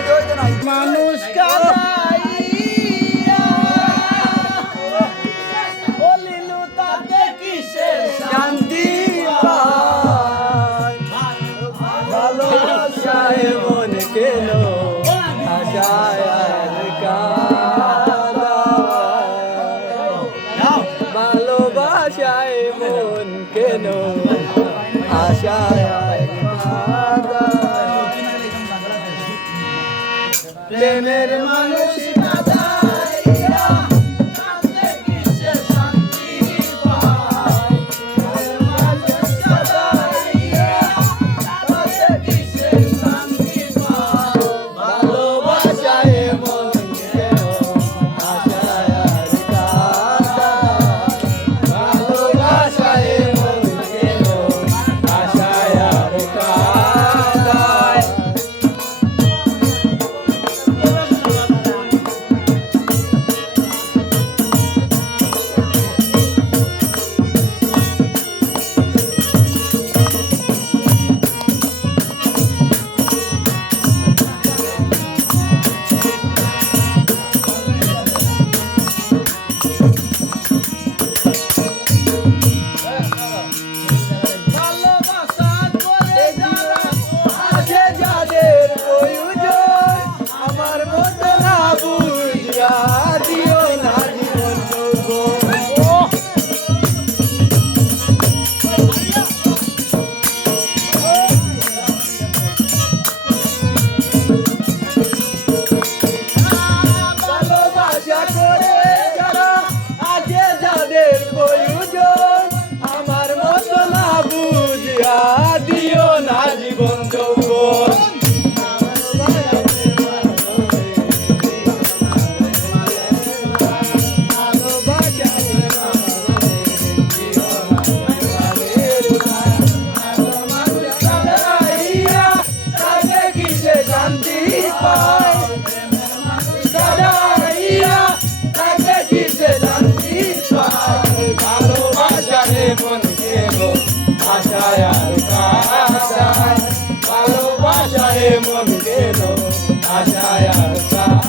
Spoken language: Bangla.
মানুষ কাদাইয়া বলিলু তাতে কিসের শান্তি পায় ভালোবাসায় মন কেন আশায় আর কাঁদায় ভালোবাসায় মন কেন আশায় আর কাঁদায় প্রেমের মানুষ কাঁদাইয়া কাঁদতে কিসে শান্তি পায় মানুষ কাঁদাইয়া কাঁদতে কিসে শান্তি পায় ভালোবাসায় মন কেন আশায় আর কাঁদায় ভালোবাসায় মন কেন আশায় আর কাঁদায় ভালোবাসা করে যারা আছে যাদের প্রয়োজন আমার মতো না বুঝিয়া দিও না জীবন যৌবন। ভালোবাসা করে যারা আছে যাদের প্রয়োজন আমার মতো না বুঝিয়া দিও না জীবন যৌবন। তাকে কিসে শান্তি পায় দাদাইয়া তাকে কিসে শান্তি পায় ভালোবাসারে মন কেন আশায় আর কাঁদায় ভালোবাসারে মন কেন আশায় আর কাঁদায়